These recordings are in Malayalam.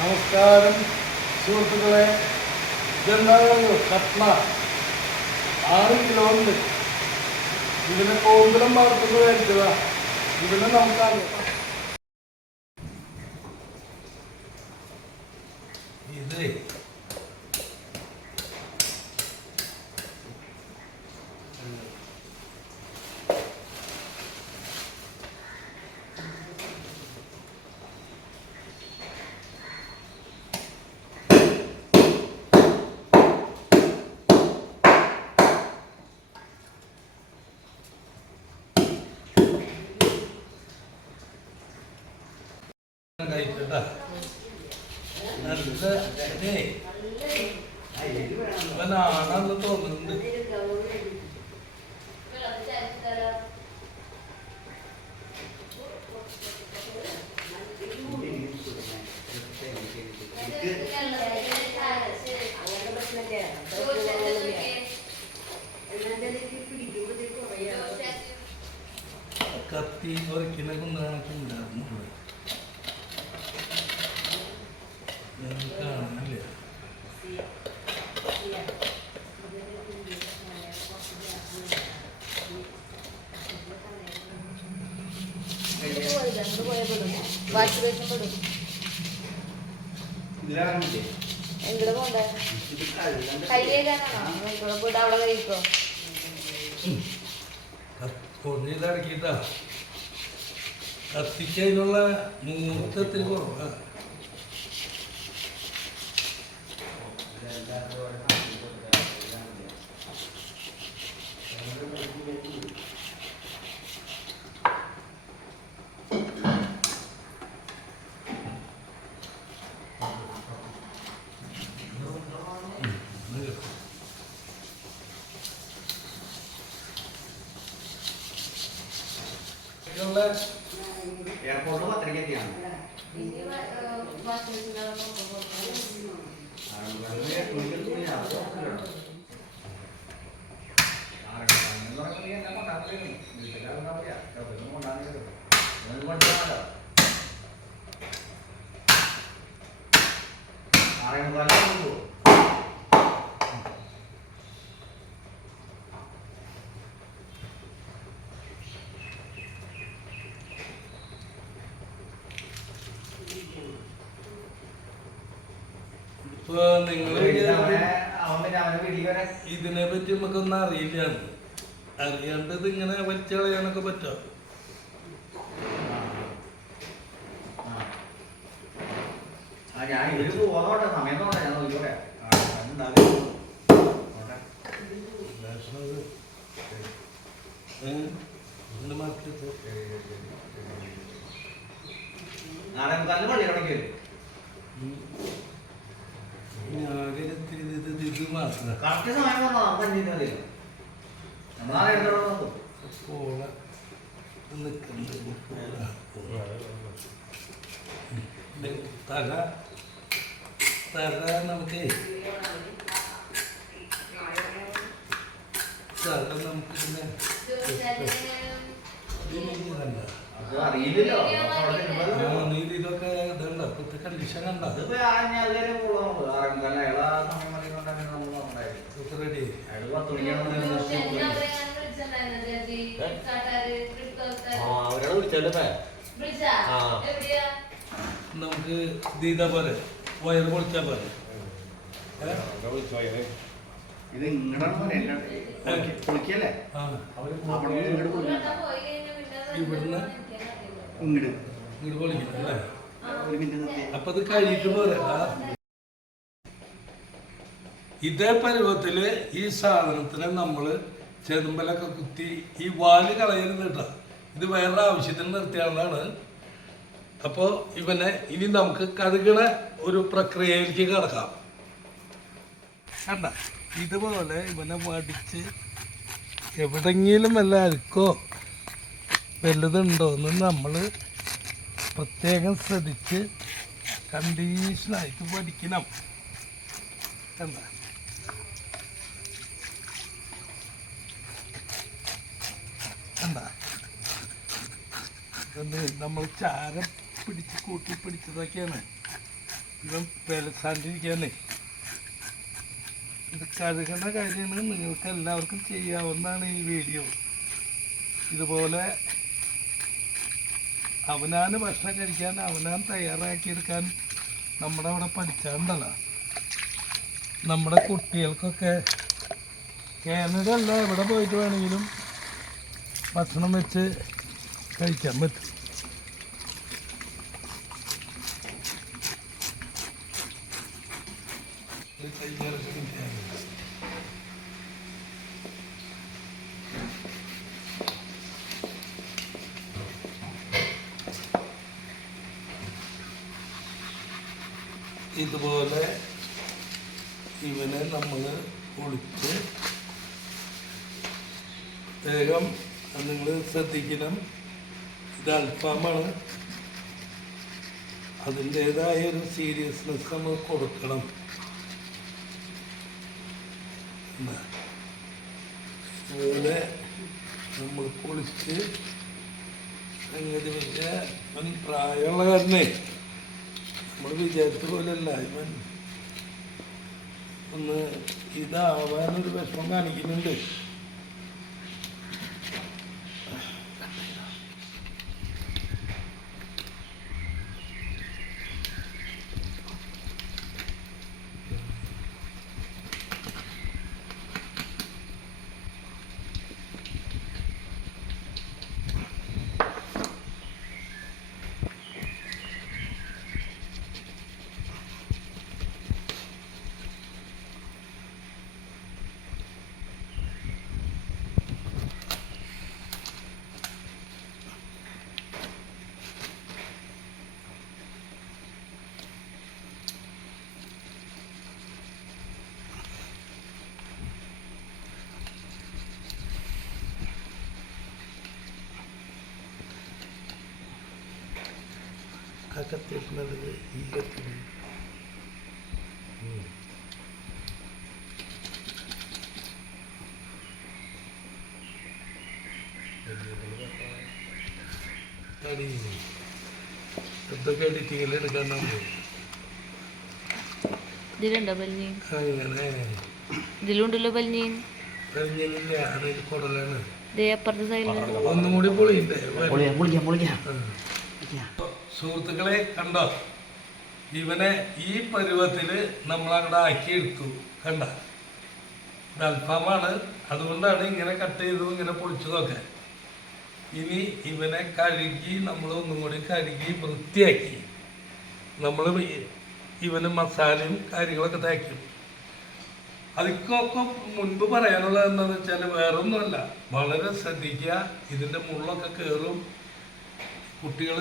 നമസ്കാരം സുഹൃത്തുക്കളെ. ഇതെന്താണല്ലോ കട്ട്ള ആറ് കിലോ ഉണ്ട് ഇതിനെ കോന്തലം വളർത്തുന്നതായിരിക്കുക ഇതിനെ നമുക്കറിയാം. ഇത് തോന്നുന്നുണ്ട്. കത്തി കുറയ്ക്കുന്ന കൊണ്ട് കണക്കുണ്ടായിരുന്നു വാഷ് ബേസിൻ പെടും പോണ്ടേ കൈ പോയിട്ട് അവിടെ കഴിക്കോ? കത്തിക്കതിനുള്ള മുഹൂർത്തത്തിൽ കുറവാ. ഇതിനുള്ള എയർപോർട്ട് പത്രികയൊക്കെയാണ്. ആറേ ബേസിൻ ഇപ്പൊ നിങ്ങൾ ഇതിനെ പറ്റി നമുക്കൊന്നും അറിയില്ല. അറിയാണ്ട് ഇത് ഇങ്ങനെ വലിച്ചളയാനൊക്കെ പറ്റോ? ഞാൻ ഇവർ പോകാൻ സമയം ഞാൻ നോക്കിക്കോട്ടെ. നാളെ മുക്കാലിന് പള്ളി തുടങ്ങി വരും. കറക്റ്റ് സമയം പറഞ്ഞോ നമുക്ക് അഞ്ചു മതി നമ്മളാണ് എടുത്തോളൂ നോക്കും തല തല നമുക്ക് തല നമുക്ക് അറിയില്ലല്ലോ. നീ ഇപ്പോഴത്തെ കണ്ടീഷൻ കണ്ട അതിപ്പോ ഞാൻ അതുവരെ പോകുള്ളൂ ആറ് മുക്കാലിന് അയാളെ ആ സമയം മതി കൊണ്ടാണ് നമ്മൾ ഉണ്ടായത് റെഡി. അവരാണ് വിളിച്ചല്ലേ ആ. നമുക്ക് ദീത പോലെ വയർ പൊളിച്ചാ പോലെ? ഇത് ഇങ്ങടെ പൊളിക്കല്ലേ? ആ. അവിടെ ഇങ്ങോട്ട് പൊളിക്കും. ഇവിടുന്ന് ഇങ്ങോട്ട് ഇങ്ങോട്ട് പൊളിക്കണം അല്ലേ? അപ്പൊ അത് കഴിഞ്ഞിട്ട് പോരെ. ഇതേ പരുവത്തിൽ ഈ സാധനത്തിനെ നമ്മൾ ചെതുമ്പലൊക്കെ കുത്തി ഈ വാൽ കളയരുത് കേട്ടോ. ഇത് വേറെ ആവശ്യത്തിന് നിർത്തിയാണെന്നാണ് അപ്പോൾ ഇവനെ ഇനി നമുക്ക് കഴുകണ ഒരു പ്രക്രിയയിലേക്ക് കിടക്കാം. കണ്ട ഇതുപോലെ ഇവനെ വടിച്ച് എവിടെങ്കിലും വല്ല അഴുക്കോ വല്ലതുണ്ടോ എന്ന് പ്രത്യേകം ശ്രദ്ധിച്ച് കണ്ടീഷനായിട്ട് പഠിക്കണം. എന്താ നമ്മൾ ചാരം പിടിച്ച് കൂട്ടി പിടിച്ചതൊക്കെയാണ്. ഇവൻ പെലസാണ്ടിരിക്കാനേ. ഇത് കഴുകുന്ന കാര്യമാണ് നിങ്ങൾക്ക് എല്ലാവർക്കും ചെയ്യാവുന്നതാണ് ഈ വീഡിയോ. ഇതുപോലെ അവനാന് ഭക്ഷണം കഴിക്കാൻ അവനാൻ തയ്യാറാക്കിയെടുക്കാൻ നമ്മുടെ അവിടെ പഠിച്ചാണ്ടല്ലോ. നമ്മുടെ കുട്ടികൾക്കൊക്കെ കാനഡ അല്ല എവിടെ പോയിട്ട് വേണമെങ്കിലും ഭക്ഷണം വെച്ച് കഴിക്കാൻ പറ്റും. ഇതുപോലെ ഇവനെ നമ്മൾ ഒളിച്ച് വേഗം നിങ്ങൾ ശ്രദ്ധിക്കണം ഇത് അൽഫാമാണ് അതിന്റേതായ ഒരു സീരിയസ്നെസ് നമ്മൾ കൊടുക്കണം. അതുപോലെ നമ്മൾ പൊളിച്ച് സംഗതി ഇവൻ പ്രായമുള്ള കാരണേ നമ്മൾ വിചാരിച്ച പോലെയല്ല. ഇവൻ ഒന്ന് ഇതാവാനൊരു വിഷമം കാണിക്കുന്നുണ്ട്. ആ കത്തിയിരുന്നത് ഈ കത്തി ഇതൊക്കെ എഡിറ്റിങ്ങിൽ എടുക്കാൻ ഇതിലുണ്ടോ അങ്ങനെ. ഇതിലുണ്ടല്ലോ പല്ലിൻ കഴിഞ്ഞില്ല അതൊരു കുടലാണ്. ഒന്നും കൂടി പൊളിയുണ്ട്? പൊളിയാ പൊളിക്കാം പൊളിക്കാം. സുഹൃത്തുക്കളെ കണ്ടോ? ഇവനെ ഈ പരുവത്തിൽ നമ്മൾ ആക്കിയെടുത്തു കണ്ട? ഇത് അൽഫാമാണ്. അതുകൊണ്ടാണ് ഇങ്ങനെ കട്ട് ചെയ്തു ഇങ്ങനെ പൊളിച്ചതൊക്കെ. ഇനി ഇവനെ കഴുകി നമ്മൾ ഒന്നും കൂടി കഴുകി വൃത്തിയാക്കി. നമ്മൾ ഇവന് മസാലയും കാര്യങ്ങളൊക്കെ തേക്കും. അതിക്കൊക്കെ മുൻപ് പറയാനുള്ളത് എന്താണെന്ന് വെച്ചാൽ വേറൊന്നുമല്ല. വളരെ ശ്രദ്ധിക്കുക ഇതിന്റെ മുള്ളൊക്കെ കയറും കുട്ടികൾ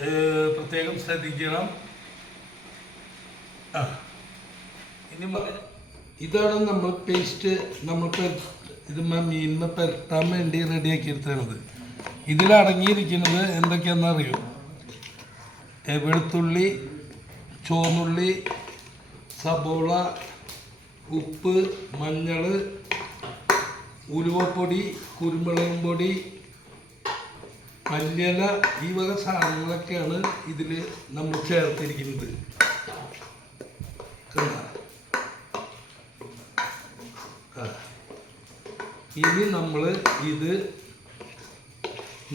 പ്രത്യേകം ശ്രദ്ധിക്കണം. ആ. ഇനി ഇതാണ് നമ്മൾ പേസ്റ്റ് നമ്മൾ ഇത് മീനിനെ പെരട്ടാൻ വേണ്ടി റെഡിയാക്കി എടുത്തത് ഇതിലടങ്ങിയിരിക്കുന്നത് എന്തൊക്കെയാണെന്നറിയോ വെളുത്തുള്ളി ചുവന്നുള്ളി സബോള ഉപ്പ് മഞ്ഞൾ ഉലുവപ്പൊടി കുരുമുളകും പൊടി മല്ലിയില ഈ വക സാധനങ്ങളൊക്കെയാണ് ഇതിൽ നമ്മൾ ചേർത്തിരിക്കുന്നത്. ഇനി നമ്മൾ ഇത്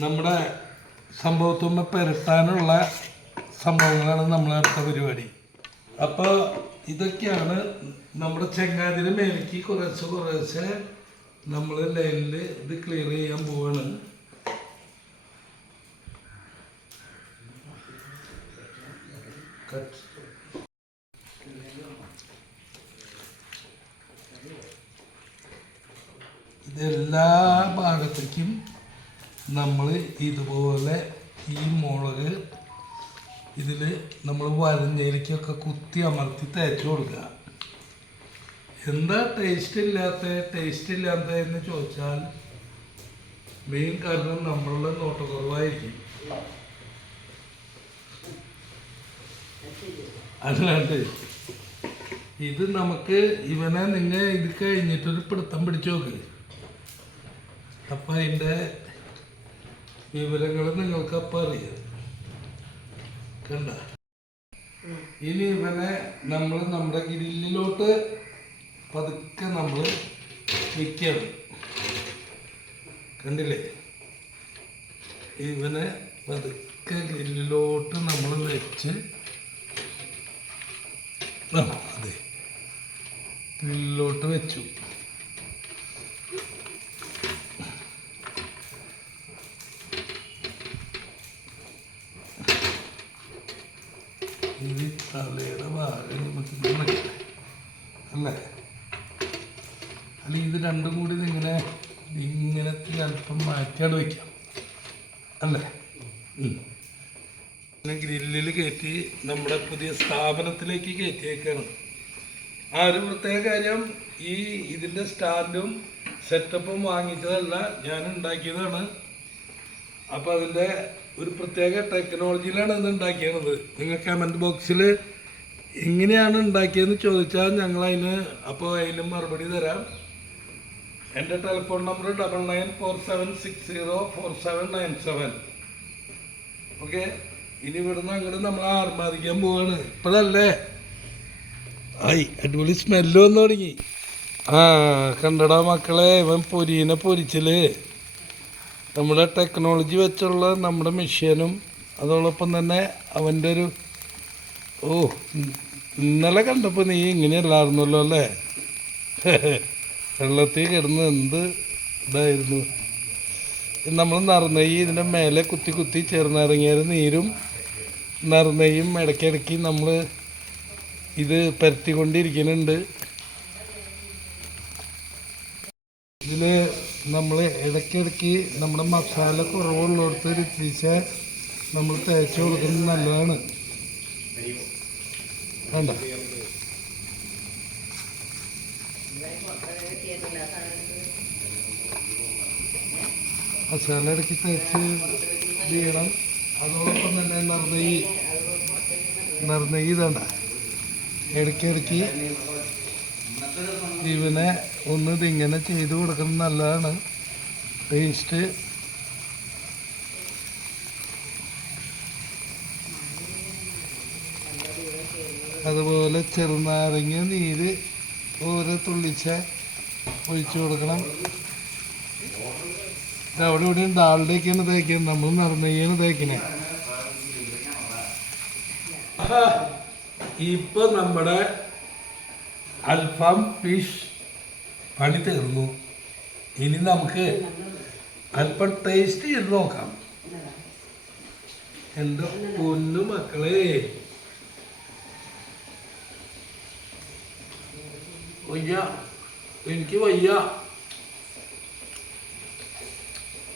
നമ്മുടെ സംഭവത്തുമ്പ പെരട്ടാനുള്ള സംഭവങ്ങളാണ് നമ്മളെ അടുത്ത പരിപാടി. അപ്പോൾ ഇതൊക്കെയാണ് നമ്മുടെ ചെങ്ങാതിന് മേലേക്ക് കുറേശ്ശെ കുറേശ്ശെ നമ്മൾ ലൈനിൽ ഇത് ക്ലിയർ ചെയ്യാൻ പോവാണ്. ഇതെല്ലാ ഭാഗത്തേക്കും നമ്മൾ ഇതുപോലെ ഈ മുളക് ഇതിൽ നമ്മൾ വരഞ്ഞയിലേക്കൊക്കെ കുത്തി അമർത്തി തേച്ച് കൊടുക്കുക. എന്താ ടേസ്റ്റ് ഇല്ലാത്ത ടേസ്റ്റ് ഇല്ലാത്ത എന്ന് ചോദിച്ചാൽ മെയിൻ കാരണം നമ്മളുടെ നോട്ടക്കുറവായിരിക്കും. അല്ലാണ്ട് ഇത് നമുക്ക് ഇവനെ നിങ്ങൾ ഇത് കഴിഞ്ഞിട്ടൊരു പിടുത്തം പിടിച്ചു നോക്ക്. അപ്പം അതിന്റെ വിവരങ്ങൾ നിങ്ങൾക്ക് അപ്പം അറിയാം. കണ്ട? ഇനി ഇവനെ നമ്മൾ നമ്മുടെ ഗ്രില്ലിലോട്ട് പതുക്കെ നമ്മൾ നിൽക്കണം കണ്ടില്ലേ? ഇവനെ പതുക്കെ ഗ്രില്ലിലോട്ട് നമ്മൾ വെച്ച് അതെ. ഗ്രില്ലിലോട്ട് വെച്ചു. ഇത് തലയുടെ ഭാഗം നമുക്ക്. അല്ലേ? അല്ല ഇത് രണ്ടും കൂടി ഇതിങ്ങനെ ഇങ്ങനെ അല്പം മാറ്റിയാണ് വയ്ക്കാം അല്ലേ ഉം. പിന്നെ ഗ്രില്ലിൽ കയറ്റി നമ്മുടെ പുതിയ സ്ഥാപനത്തിലേക്ക് കയറ്റിയേക്കാണ്. ആ ഒരു പ്രത്യേക കാര്യം ഈ ഇതിന്റെ സ്റ്റാൻഡും സെറ്റപ്പും വാങ്ങിച്ചതല്ല ഞാൻ ഉണ്ടാക്കിയതാണ്. അപ്പോൾ അതിന്റെ ഒരു പ്രത്യേക ടെക്നോളജിയിലാണ് ഇത് ഉണ്ടാക്കിയത് നിങ്ങൾ കമന്റ് ബോക്സിൽ എങ്ങനെയാണ് ഉണ്ടാക്കിയതെന്ന് ചോദിച്ചാൽ ഞങ്ങൾ അതിന് അപ്പോൾ അതിന് മറുപടി തരാം. എന്റെ telephone number double nine four seven six zero four seven nine seven okay ഇനി ഇവിടുന്ന് അങ്ങോട്ട് നമ്മൾ ആർമാദിക്കാൻ പോവാണ്. ഇപ്പോഴല്ലേ? ആയി അടിപൊളി സ്മെല്ല് വന്നു തുടങ്ങി. ആ കണ്ടടാ മക്കളെ ഇവൻ പൊരിനെ പൊരിച്ചിൽ. നമ്മുടെ ടെക്നോളജി വെച്ചുള്ള നമ്മുടെ മെഷീനും അതോടൊപ്പം തന്നെ അവന്റെ ഒരു ഓ ഇന്നലെ കണ്ടപ്പോൾ നീ ഇങ്ങനെയല്ലായിരുന്നല്ലോ അല്ലേ? വെള്ളത്തിൽ കിടന്ന് എന്ത് ഇതായിരുന്നു? നമ്മൾ നിറഞ്ഞ ഈ ഇതിന്റെ മേലെ കുത്തി കുത്തി ചേർന്നിറങ്ങിയാൽ നീരും നറുനെയ്യും ഇടയ്ക്കിടയ്ക്ക് നമ്മൾ ഇത് പരത്തിക്കൊണ്ടിരിക്കുന്നുണ്ട്. ഇതിൽ നമ്മൾ ഇടയ്ക്കിടയ്ക്ക് നമ്മുടെ മസാല കുറവുള്ളിടത്ത് തീശ നമ്മൾ തേച്ച് കൊടുക്കുന്നത് നല്ലതാണ്. വേണ്ട മസാല ഇടയ്ക്ക് തേച്ച് ചെയ്യണം. അതോടൊപ്പം തന്നെ നിർണയി നറുനെയ്യ് ഇതണ്ട. ഇടയ്ക്കിടയ്ക്ക് ഇവനെ ഒന്ന് ഇതിങ്ങനെ ചെയ്ത് കൊടുക്കുന്നത് നല്ലതാണ്. ടേസ്റ്റ് അതുപോലെ ചെറുനാരങ്ങ നീര് ഓരോ തുള്ളിച്ച ഒഴിച്ചു കൊടുക്കണം. അവിടെ ഇവിടെയും ഡാളുടെയൊക്കെയാണ് തേക്കുന്നത് നമ്മൾ നിറഞ്ഞയാണ് തേക്കണേ. ഇപ്പൊ നമ്മുടെ അൽഫാം ഫിഷ് പണി തീർന്നു. ഇനി നമുക്ക് അല്പം ടേസ്റ്റ് ചെയ്ത് നോക്കാം. എന്റെ പൊന്നു മക്കളെ. വയ്യ. എനിക്ക് വയ്യ.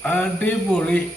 അടിപൊളി.